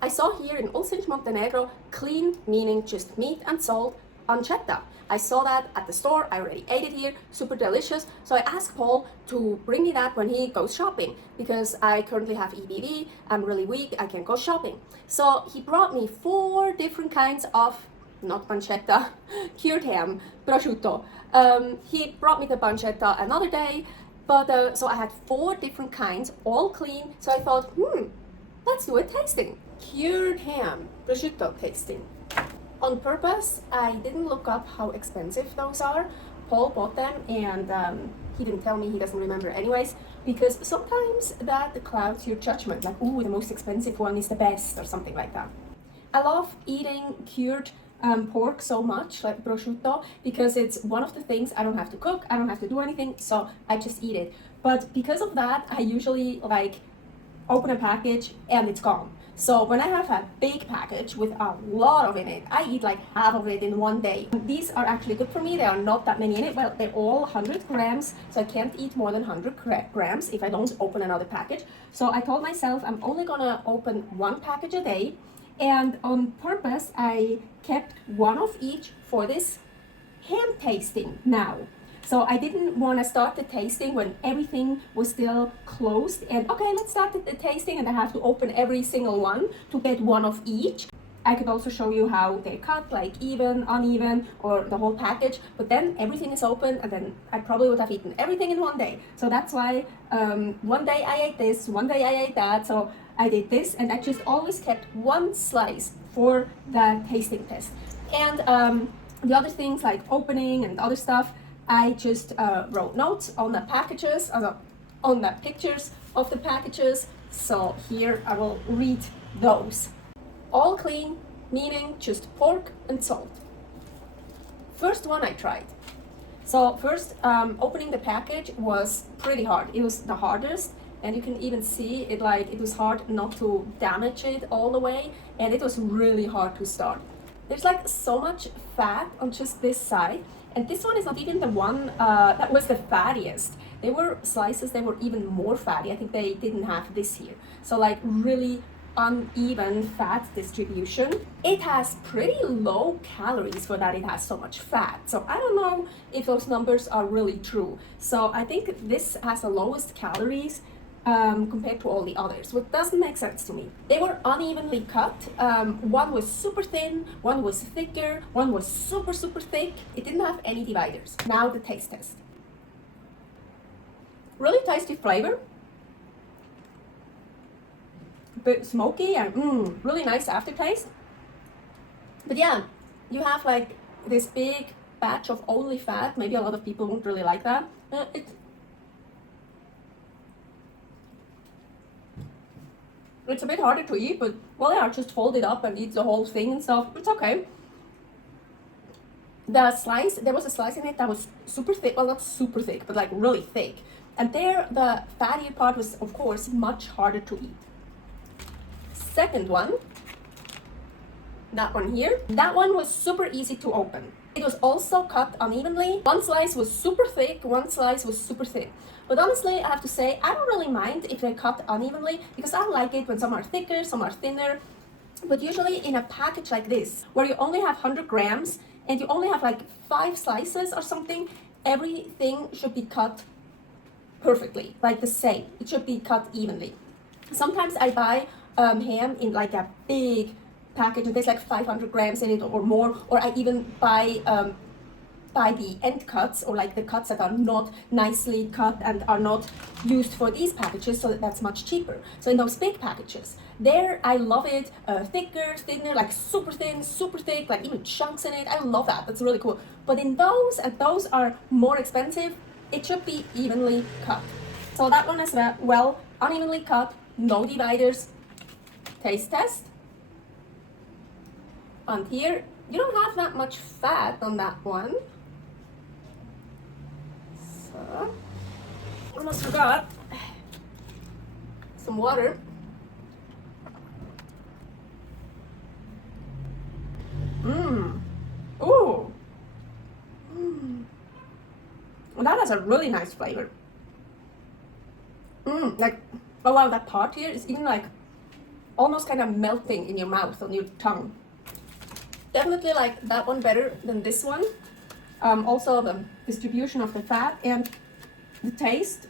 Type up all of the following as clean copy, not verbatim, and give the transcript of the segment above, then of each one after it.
I saw here in Montenegro, clean meaning just meat and salt, pancetta. I saw that at the store, I already ate it here, super delicious. So I asked Paul to bring me that when he goes shopping because I currently have EBV, I'm really weak, I can't go shopping. So he brought me 4 different kinds of, not pancetta, cured ham, prosciutto. He brought me the pancetta another day, but so I had 4 different kinds, all clean. So I thought, let's do a tasting. Cured ham, prosciutto tasting. On purpose, I didn't look up how expensive those are. Paul bought them and he didn't tell me, he doesn't remember anyways, because sometimes that clouds your judgment, like, ooh, the most expensive one is the best or something like that. I love eating cured pork so much, like prosciutto, because it's one of the things I don't have to cook, I don't have to do anything, so I just eat it. But because of that, I usually like open a package and it's gone. So when I have a big package with a lot of in it, I eat like half of it in one day. These are actually good for me. There are not that many in it. Well, they're all 100 grams, so I can't eat more than 100 grams if I don't open another package. So I told myself I'm only gonna open 1 package a day, and on purpose I kept 1 of each for this ham tasting now. So I didn't want to start the tasting when everything was still closed and okay, let's start the tasting and I have to open every single one to get 1 of each. I could also show you how they're cut, like even, uneven, or the whole package, but then everything is open and then I probably would have eaten everything in one day. So that's why one day I ate this, one day I ate that, so I did this and I just always kept 1 slice for the tasting test. And the other things like opening and other stuff, I just wrote notes on the packages, on the pictures of the packages. So here I will read those. All clean, meaning just pork and salt. First one I tried. So first, opening the package was pretty hard. It was the hardest, and you can even see it, like it was hard not to damage it all the way, and it was really hard to start. There's like so much fat on just this side. And this one is not even the one that was the fattiest. There were slices that were even more fatty. I think they didn't have this here. So like really uneven fat distribution. It has pretty low calories for that it has so much fat. So I don't know if those numbers are really true. So I think this has the lowest calories compared to all the others, which doesn't make sense to me. They were unevenly cut. One was super thin, one was thicker, one was super thick. It didn't have any dividers. Now the taste test. Really tasty flavor. A bit smoky and really nice aftertaste. But yeah, you have like this big batch of only fat. Maybe a lot of people won't really like that. It's a bit harder to eat, but well, yeah, just fold it up and eat the whole thing and stuff. It's okay. The slice, there was a slice in it that was super thick. Well, not super thick, but like really thick. And there, the fattier part was, of course, much harder to eat. Second one, that one here, that one was super easy to open. It was also cut unevenly. One slice was super thick, one slice was super thin. But honestly, I have to say, I don't really mind if they're cut unevenly because I like it when some are thicker, some are thinner. But usually in a package like this, where you only have 100 grams and you only have like 5 slices or something, everything should be cut perfectly, like the same. It should be cut evenly. Sometimes I buy ham in like a big package and there's like 500 grams in it or more, or I even buy the end cuts or like the cuts that are not nicely cut and are not used for these packages, so that's much cheaper. So in those big packages, there I love it thicker, thinner, like super thin, super thick, like even chunks in it. I love that. That's really cool. But in those, and those are more expensive, it should be evenly cut. So that one is well unevenly cut, no dividers. Taste test. And here, you don't have that much fat on that one. So, almost forgot some water. Ooh. Well, that has a really nice flavor. Like, oh wow, that part here is even like almost kind of melting in your mouth, on your tongue. Definitely like that one better than this one. Also the distribution of the fat and the taste,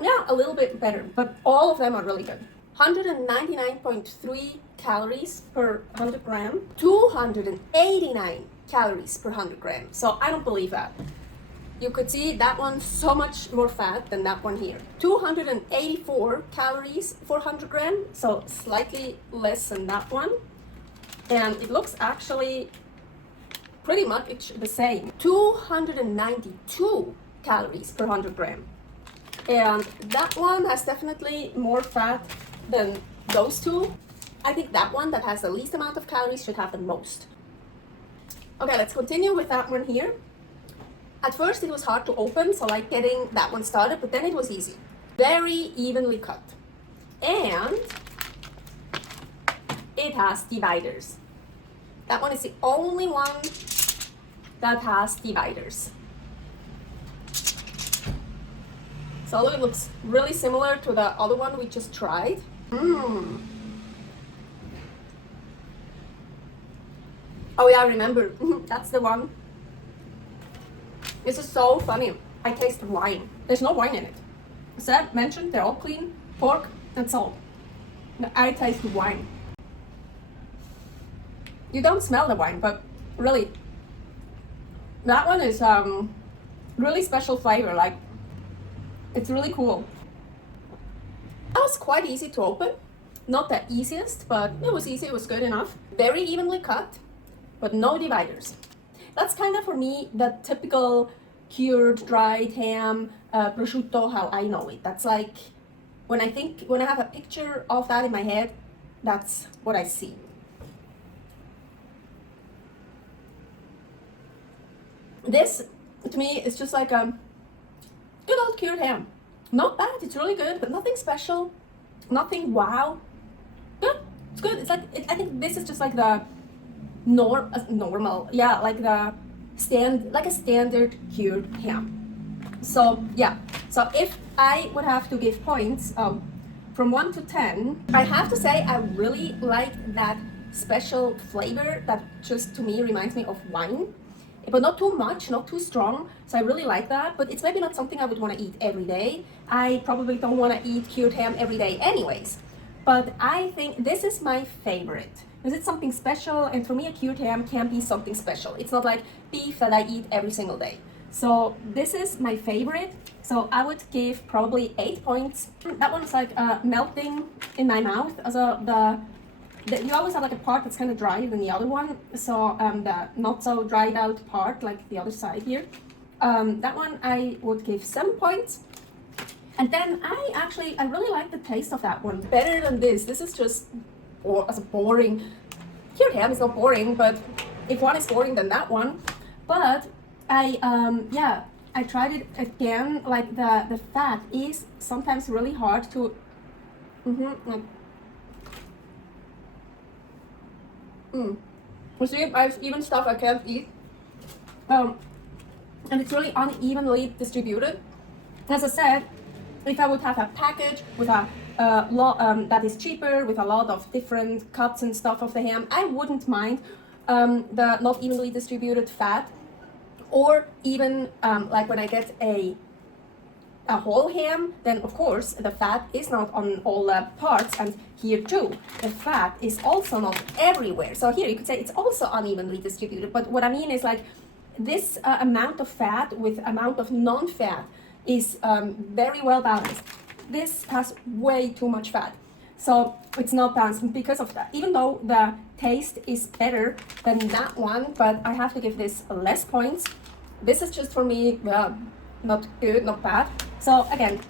yeah, a little bit better, but all of them are really good. 199.3 calories per 100 gram, 289 calories per 100 gram. So I don't believe that. You could see that one so much more fat than that one here. 284 calories for 100 gram, so slightly less than that one. And it looks actually pretty much the same. 292 calories per 100 gram. And that one has definitely more fat than those two. I think that one that has the least amount of calories should have the most. Okay, let's continue with that one here. At first it was hard to open, so like getting that one started, but then it was easy. Very evenly cut. And it has dividers. That one is the only one that has dividers. So look, it looks really similar to the other one we just tried. Oh yeah, I remember. That's the one. This is so funny. I taste wine. There's no wine in it. As I mentioned, they're all clean, pork and salt. I taste wine. You don't smell the wine, but really, that one is really special flavor. Like, it's really cool. That was quite easy to open. Not the easiest, but it was easy, it was good enough. Very evenly cut, but no dividers. That's kind of, for me, the typical cured, dried ham, prosciutto, how I know it. That's like, when I have a picture of that in my head, that's what I see. This, to me, is just like a good old cured ham. Not bad, it's really good, but nothing special, nothing wow. Good, it's good. It's like, I think this is just like the normal, yeah, like a standard cured ham. So yeah, so if I would have to give points from 1 to 10, I have to say I really like that special flavor that just to me reminds me of wine. But not too much, not too strong. So I really like that, but it's maybe not something I would want to eat every day. I probably don't want to eat cured ham every day anyways. But I think this is my favorite. Because it's something special, and for me a cured ham can be something special. It's not like beef that I eat every single day. So this is my favorite. So I would give probably 8 points. That one's like melting in my mouth. Also you always have like a part that's kind of drier than the other one, so the not so dried out part, like the other side here, that one I would give 7 points. And then I really like the taste of that one better than this. This is just as boring. Cured ham is not boring, but if one is boring, then that one. But I tried it again. Like the fat is sometimes really hard to You see, I have even stuff I can't eat. And it's really unevenly distributed. As I said, if I would have a package with a lot that is cheaper, with a lot of different cuts and stuff of the ham, I wouldn't mind the not evenly distributed fat. Or even like when I get a whole ham, then of course the fat is not on all the parts, and here too the fat is also not everywhere. So here you could say it's also unevenly distributed, but what I mean is like this amount of fat with amount of non-fat is very well balanced. This has way too much fat, so it's not balanced. And because of that, even though the taste is better than that one, but I have to give this less points. This is just for me not good, not bad. So again,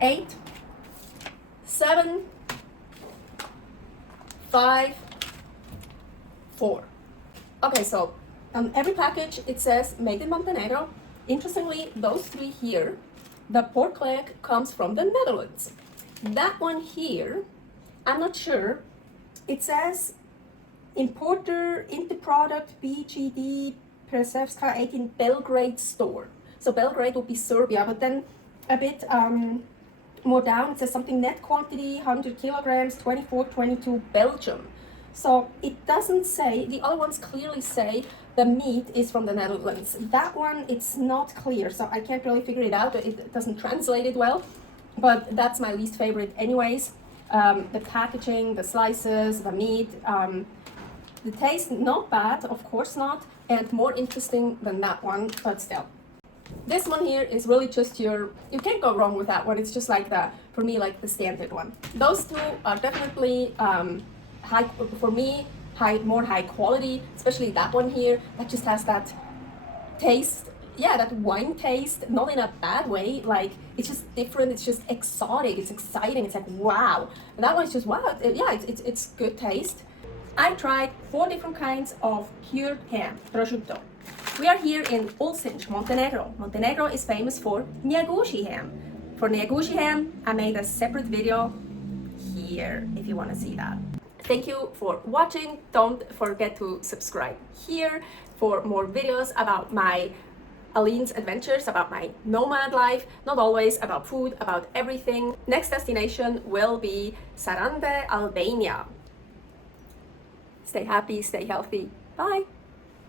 8, 7, 5, 4. Okay, so on every package it says made in Montenegro. Interestingly, those 3 here, the pork leg comes from the Netherlands. That one here, I'm not sure. It says importer into product BGD Presevska 18 Belgrade store. So Belgrade would be Serbia, but then a bit more down, it says something net quantity, 100 kilograms, 24-22 Belgium. So it doesn't say, the other ones clearly say the meat is from the Netherlands. That one, it's not clear, so I can't really figure it out. It doesn't translate it well, but that's my least favorite anyways. The packaging, the slices, the meat, the taste, not bad, of course not, and more interesting than that one, but still. This one here is really just you can't go wrong with that one. It's just like for me, like the standard one. Those two are definitely high, for me, more high quality, especially that one here, that just has that taste, yeah, that wine taste, not in a bad way, like it's just different, it's just exotic, it's exciting, it's like wow. And that one's just wow, it's good taste. I tried 4 different kinds of cured ham, prosciutto. We are here in Ulcinj, Montenegro. Montenegro is famous for Njegoši ham. For Njegoši ham, I made a separate video here if you want to see that. Thank you for watching. Don't forget to subscribe here for more videos about my Aline's adventures, about my nomad life, not always about food, about everything. Next destination will be Sarande, Albania. Stay happy, stay healthy. Bye.